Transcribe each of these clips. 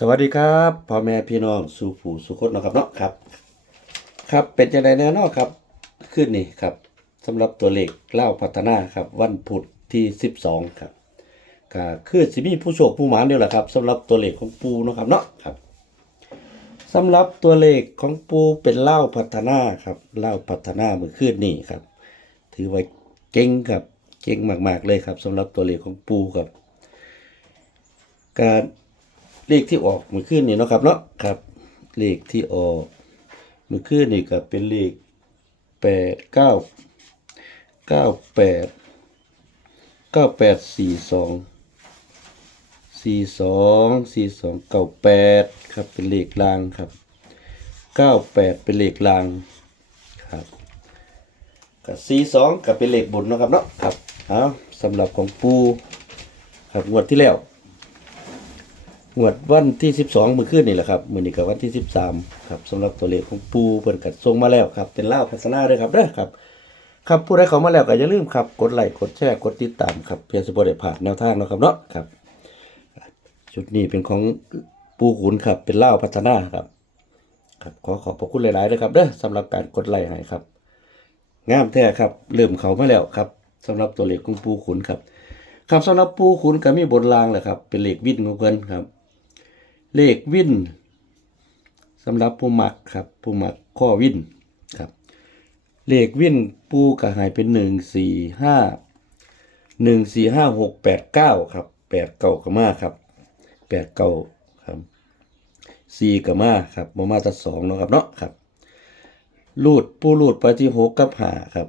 สวัสดีครับพ่อแม่พี่น้องสู่ผู้สุขคนนาะครับเนาะครับ ครับเป็นจังไดแน่นอนครับ ขึ้นนี่ครับสำหรับตัวเลขเล่าพัฒนาครับ วันพุธที่ 12 ครับก็คือสิมีผู้โชคผู้หมานเดียวแหละครับสำหรับตัวเลขของปูนะครับเนาะครับสำหรับตัวเลขของปูเป็นเล่าพัฒนาครับเล่าพัฒนาเมื่อคืนนี่ครับ ถือว่าเก่งครับเก่งมากๆเลยครับสำหรับตัวเลขของปูครับ การ เลขที่ออกมื่อคืนนี่นะครับเนาะครับ เลขที่ออกมื่อคืนนี่ก็เป็นเลขแปดเก้าเก้าแปดเก้าแปดสี่สองสี่สองสี่สองเก้าแปดครับเป็นเลขลางครับเก้าแปดเป็นเลขลางครับกับสี่สองกับเป็นเลขบนนะครับเนาะครับเอาสำหรับของปูครับงวดที่แล้ว งวดวันที่ 12 มื้อคืนนี่แหละครับมือนี้ก็วันที่ 13 ครับสำหรับตัวเลขของปูเพิ่นก็ส่งมาแล้วครับเป็นเลาพัฒนาเด้อครับเด้อครับ ครับผู้ใดเขามาแล้วก็อย่าลืมครับกดไลค์กดแชร์กดติดตามครับเพื่อสิบ่ได้พลาดแนวทางเนาะครับเนาะครับชุดนี้เป็นของปูขุนครับเป็นเลาพัฒนาครับครับขอขอบพระคุณหลายๆด้วยครับเด้อสำหรับการกดไลค์ให้ครับงามแท้ครับเริ่มเขามาแล้วครับสำหรับตัวเลขของปูขุนครับครับสำหรับปูขุนก็มีบนรางแหละครับเป็นเลขวินของเพิ่นครับ เลขวินสำหรับผู้มักครับผู้มักข้อวินครับ เลขวินปูก็ใหายเป็นหนึ่งสี่ห้าหนึ่งสี่ห้าหกแปดเก้าครับแปดเก้าก็มาครับแปดเก้าครับสี่ก็มาครับมามาตัสองเนาะครับเนาะครับลูดปูลูดไปที่หกกับหาครับ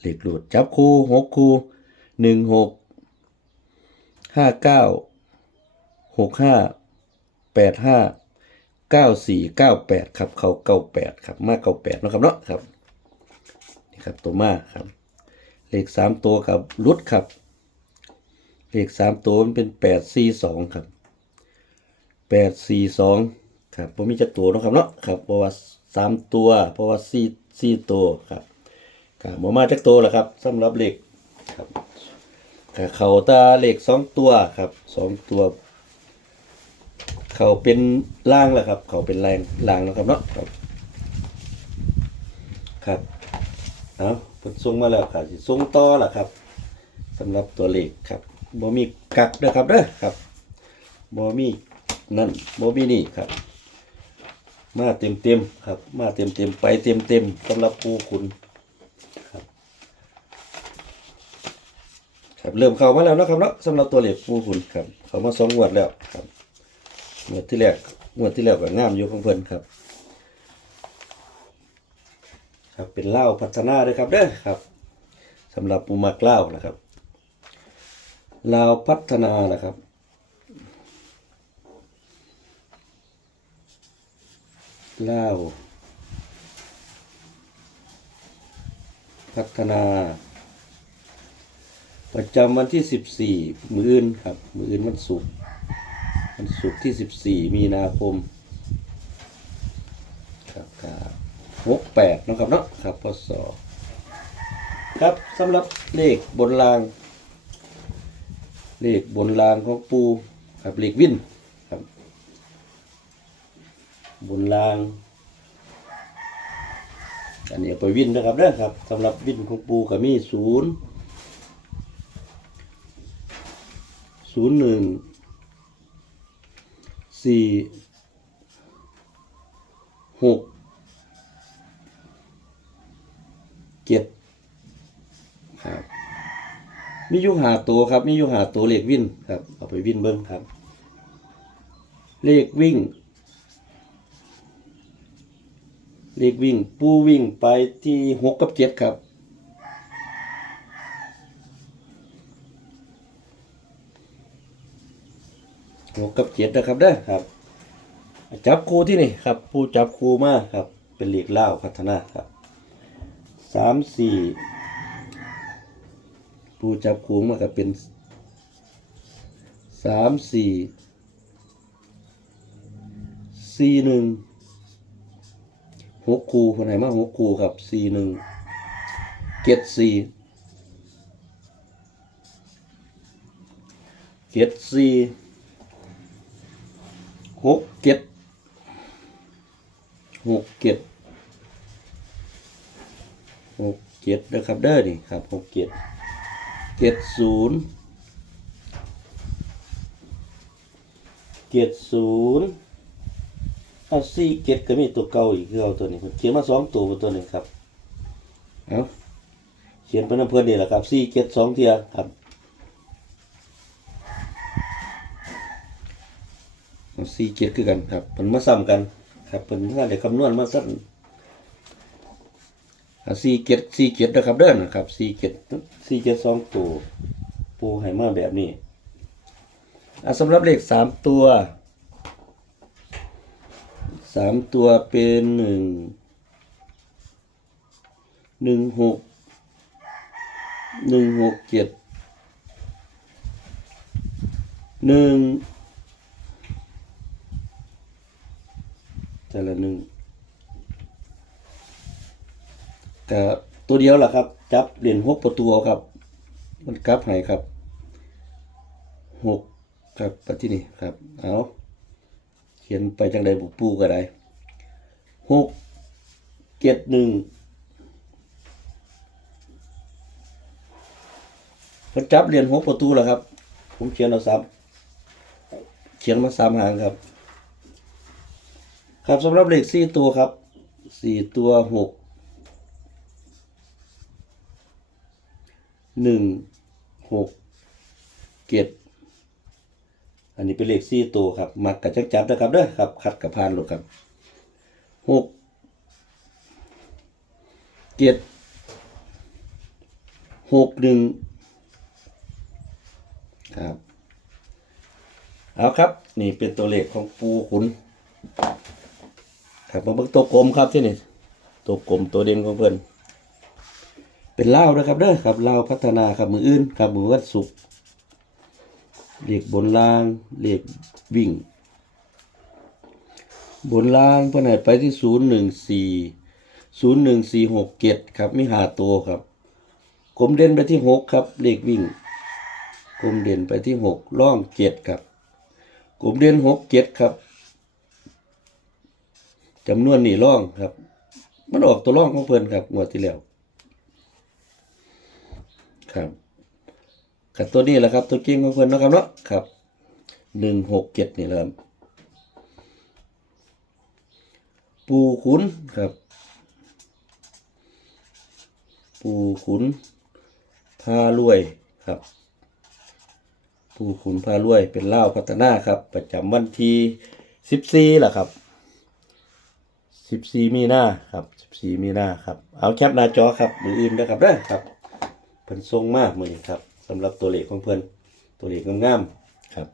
เลขลูดจับคู่หกคู่หนึ่งหกห้าเก้าหกห้า แปดห้าเก้าสี่เก้าแปดครับเขาเก้าแปดครับมาเก้าแปดนะครับเนาะครับนี่ครับตัวมาครับ เลขสามตัวกับรุดครับ เลขสามตัวมันเป็นแปดสี่สองครับแปดสี่สองครับผมมีจักตัวนะครับเนาะครับเพราะว่าสามตัวเพราะว่าสี่สี่ตัวครับครับผมมาจักตัวแหละครับสำหรับเลขครับเขาตาเลขสองตัวครับสองตัว เขาเป็นล่างแหละครับ เขาเป็นแรงล่างแล้วครับเนาะครับ ครับเอาเพิ่นส่งมาแล้วค่ะสิส่งต่อล่ะครับสำหรับตัวเลขครับบ่มีกักเด้อครับเด้อครับบ่มีนั่นบ่มีนี่ครับ มาเต็มเต็มครับ มาเต็มเต็มไปเต็มเต็มสำหรับผู้คุณครับ ครับเริ่มเข้ามาแล้วนะครับเนาะสำหรับตัวเลขผู้คุณครับ เขามาสองงวดแล้วครับ งวดที่แรกงวดที่แล้วก็งามอยู่ของเพิ่นครับ ครับเป็นเหล้าพัฒนาเลยครับเด้อครับสำหรับปูมักเล้านะครับลาวพัฒนานะครับเหล้าพัฒนา ประจำวันที่สิบสี่มืออื่นครับ มืออื่นวันศุกร์ วันศุกร์ที่14มีนาคม ครับครับหกแปดนะครับเนาะครับพศครับสำหรับเลขบนราง เลขบนรางของปูครับเลขวินครับ บนราง อันนี้ไปวินนะครับเด้อครับสำหรับวินของปูก็มีศูนย์ศูนย์หนึ่ง สี่หกเจ็ดครับมีอยู่หาตัวครับมีอยู่หาตัวเลขวิ่นครับเอาไปวิ่นเบิ้งครับ เลขวิ่ง เลขวิ่ง ปูวิ่งไปที่หกกับเจ็ดครับ หกกับเจ็ดนะครับเด้อครับ จับครูที่นี่ครับ ผู้จับครูมาครับ เป็นเหล็กเล่าวพัฒนาครับสามสี่ผู้จับครูมาก็เป็นสามสี่สี่หนึ่งหกครูคนไหนมาหกครูครับสี่หนึ่งเจ็ดสี่เจ็ดสี่ หหกเจ็ดหกเจ็ดหกเจ็ดนะครับเด้อนี่ครับหกเจ็ดเจ็ดศูนย์เจ็ดศูนย์เอาสี่เจ็ดก็มีตัวเก่าอีกคือเอาตัวนี้เขียนมาสองตัวบนตัวนี้ครับเอาเขียนเป็นน้ำเพื่อนนี่แหละครับสี่เจ็ดสองเทียครับ สี่เจ็ดคือกันครับมันมาซ้ำกันครับเป็นถ้าได้คำนวณมาสั้นสี่เจ็ดสี่เจ็ดนะครับเด้อนะครับสี่เจ็ดสี่เจ็ดสองตัวปูให้มาแบบนี้อะสำหรับเลขสามตัวสามตัวเป็นหนึ่งหนึ่งหกหนึ่งหกเจ็ดหนึ่ง แต่ละหนึ่งก็ตัวเดียวแหละครับ จับเหรียญหกประตูครับ มันกลับให้ครับหกครับปัจจุบันครับเอาเขียนไปจังใดบุปูก็ได้หกเจ็ดหนึ่งมันจับเหรียญหกประตูแล้วครับ ผมเขียนเอาสามเขียนมาสามหางครับ ครับสำหรับเลขสี่ตัวครับสี่ตัวหกหนึ่งหกเจ็ดอันนี้เป็นเลขสี่ตัวครับมักกับจักจับนะครับเด้อครับขัดกับพานหลดครับหกเจ็ดหกหนึ่งครับ เอาครับ นี่เป็นตัวเลขของปูขุน ครับมาเบิ่งตัวกลมครับที่นี่ตัวกลมตัวเด่นของเพิ่นเป็นเล่านะครับเด้อครับเล่าพัฒนาครับมืออื่นครับมือวันศุกร์เลขบนล่างเลขวิ่ง บนล่างเพิ่นไปที่ศูนย์หนึ่งสี่ศูนย์หนึ่งสี่หกเจ็ดครับมีหาตัวครับกลมเด่นไปที่หกครับเลขวิ่งกลมเด่นไปที่หกล่องเจ็ดครับกลมเด่นหกเจ็ดครับ จำนวนนี่ร่องครับ มันออกตัวร่องของเพิ่นครับงวดที่แล้วครับกับตัวนี้แหละครับ ตัวจริงของเพิ่นนะครับเนาะครับหนึ่งหกเจ็ดนี่แหละครับปูขุนครับ ปูขุนพารวยครับปูขุนพารวยเป็นเล่าพัฒนาครับ ประจำวันที่สิบสี่แหละครับ สิบสี่มีนาครับสิบสี่มีนาครับ เอาแคปหน้าจอครับมืออื่นนะครับเด้ครับเพิ่นทรงมากมือนี้ครับสำหรับตัวเลขของเพิ่นตัวเลขงามๆครับ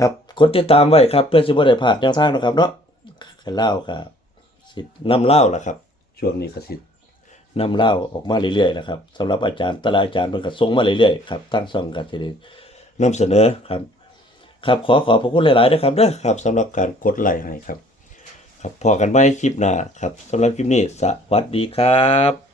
ครับกดติดตามไว้ครับ เพื่อสิบ่ได้พลาดแนวทางนะครับ เนาะกันเล่าครับสินำเล่าล่ะครับ ช่วงนี้ก็สินำเล่าออกมาเรื่อยๆนะครับสำหรับอาจารย์ตละอาจารย์เพิ่นก็ส่งมาเรื่อยๆครับตั้งซ่องกันสิได้นำเสนอครับ ครับขอขอบพระคุณหลายๆนะครับเด้อครับสำหรับการกดไลค์ให้ครับ ครับพอกันไว้คลิปหน้าครับสำหรับคลิปนี้สวัสดีครับ